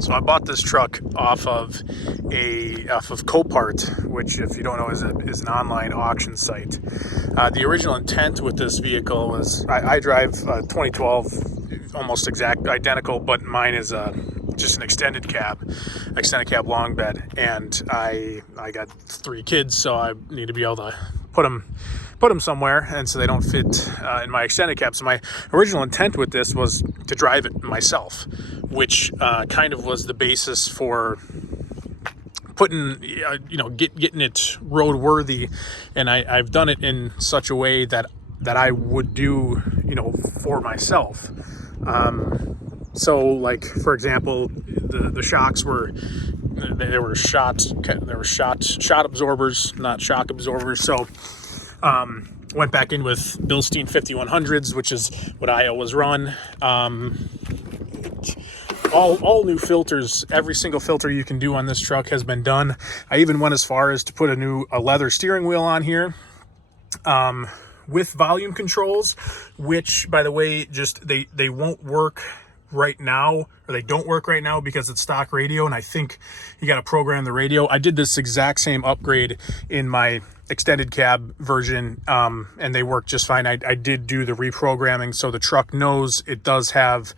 So I bought this truck off of Copart, which, if you don't know, is an online auction site. The original intent with this vehicle was I drive 2012, almost exact identical, but mine is just an extended cab long bed, and I got 3 kids, so I need to be able to put them somewhere, and so they don't fit in my extended cab. So my original intent with this was to drive it myself, which kind of was the basis for putting, getting it roadworthy. And I've done it in such a way that I would do, for myself. So, like, for example, the shocks were shot absorbers, not shock absorbers. So went back in with Bilstein 5100s, which is what I always run. All new filters, every single filter you can do on this truck has been done. I even went as far as to put a leather steering wheel on here, with volume controls, which, by the way, just they won't work right now, or they don't work right now because it's stock radio, and I think you got to program the radio. I did this exact same upgrade in my extended cab version, and they work just fine. I did do the reprogramming, so the truck knows it does have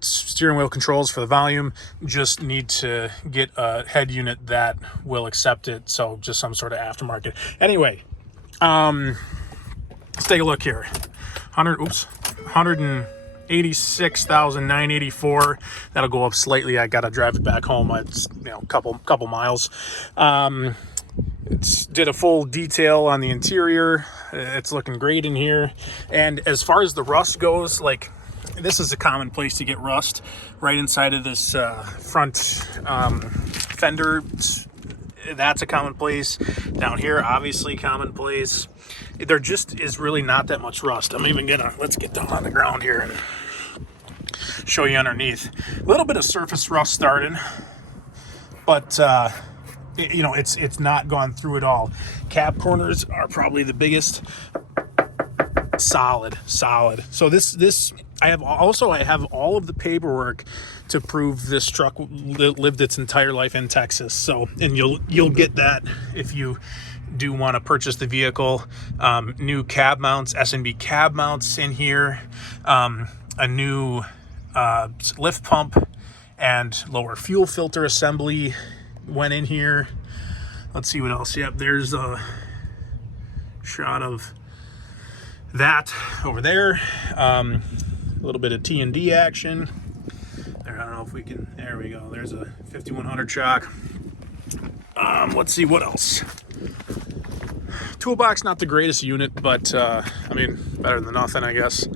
steering wheel controls for the volume. Just need to get a head unit that will accept it, so just some sort of aftermarket. Anyway, let's take a look here. 186,984. That'll go up slightly. I gotta drive it back home. It's a couple miles. Did a full detail on the interior. It's looking great in here. And as far as the rust goes, like, this is a common place to get rust, right inside of this front fender. That's a common place. Down here, obviously common place. There just is really not that much rust. Let's get down on the ground here and show you underneath. A little bit of surface rust started, but it's not gone through at all. Cab corners are probably the biggest. Solid. So this I have all of the paperwork to prove this truck lived its entire life in Texas. So, and you'll get that if you do want to purchase the vehicle. New cab mounts, S&B cab mounts in here, a new lift pump and lower fuel filter assembly went in here. Let's see what else. Yep, there's a shot of that over there. A little bit of T&D action there. I don't know if we can. There we go. There's a 5100 shock. Let's see what else. Toolbox, not the greatest unit, but better than nothing, I guess.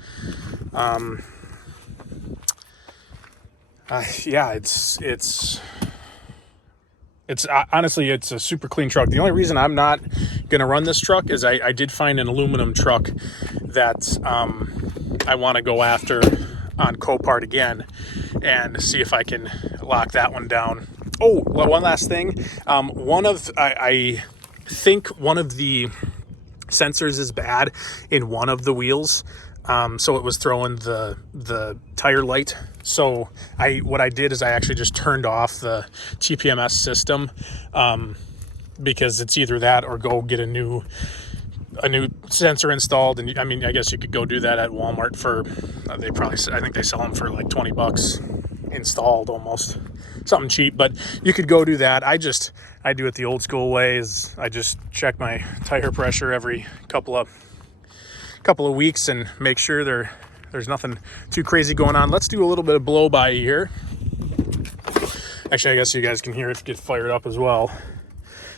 It's honestly, it's a super clean truck. The only reason I'm not going to run this truck is I did find an aluminum truck that I want to go after on Copart again and see if I can lock that one down. Oh, well, one last thing. I think one of the sensors is bad in one of the wheels. So it was throwing the tire light. So what I did is I actually just turned off the TPMS system, because it's either that or go get a new sensor installed. And I guess you could go do that at Walmart for I think they sell them for like $20 installed, almost something cheap, but you could go do that. I do it the old school way. Is I just check my tire pressure every couple of weeks and make sure there's nothing too crazy going on. Let's do a little bit of blow by here. Actually, I guess you guys can hear it get fired up as well.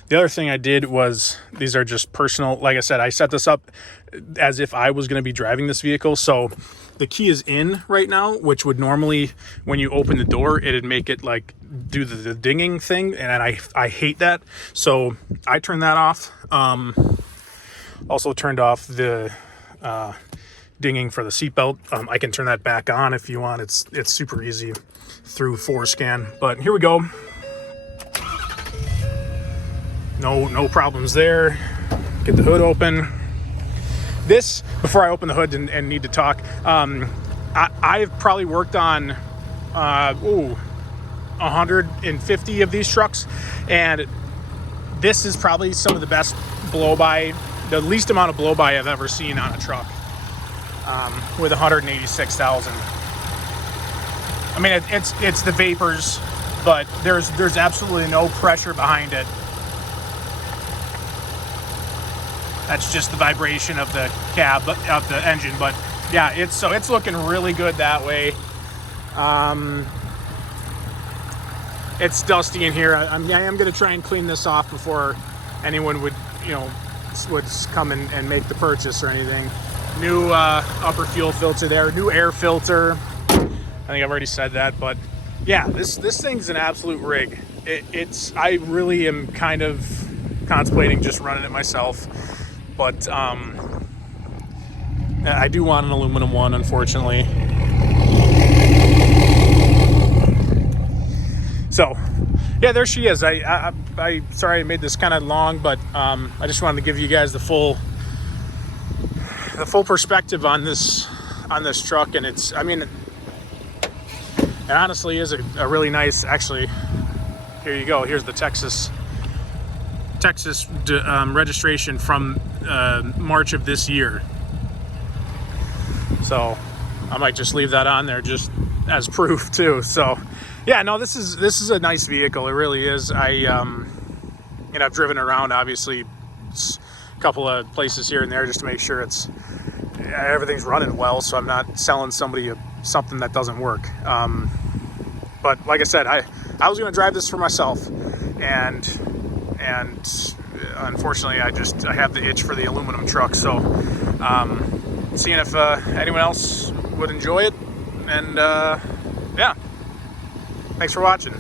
The other thing I did was, these are just personal. Like I said, I set this up as if I was going to be driving this vehicle. So the key is in right now, which would normally, when you open the door, it'd make it like do the dinging thing. And I hate that. So I turned that off. Also turned off the dinging for the seatbelt. I can turn that back on if you want. It's super easy through ForeScan. But here we go. No problems there. Get the hood open. This, before I open the hood and need to talk, I've probably worked on 150 of these trucks, and this is probably some of the best blow-by, the least amount of blow-by I've ever seen on a truck, with 186,000. I mean, it's the vapors, but there's absolutely no pressure behind it. That's just the vibration of the cab, of the engine. But yeah, it's looking really good that way. It's dusty in here. I am going to try and clean this off before anyone would come and make the purchase or anything. New upper fuel filter there, new air filter. I think I've already said that, but yeah, this thing's an absolute rig. I really am kind of contemplating just running it myself, but I do want an aluminum one, unfortunately. So yeah, there she is. I sorry I made this kind of long, but I just wanted to give you guys the full perspective on this truck, and it honestly is a really nice, actually, here you go. Here's the Texas registration from March of this year. So I might just leave that on there just as proof too. So yeah, no, this is a nice vehicle. It really is. I've driven around, obviously, a couple of places here and there just to make sure everything's running well, so I'm not selling somebody something that doesn't work. But like I said, I was going to drive this for myself, and unfortunately I have the itch for the aluminum truck. So seeing if anyone else would enjoy it, and yeah, thanks for watching.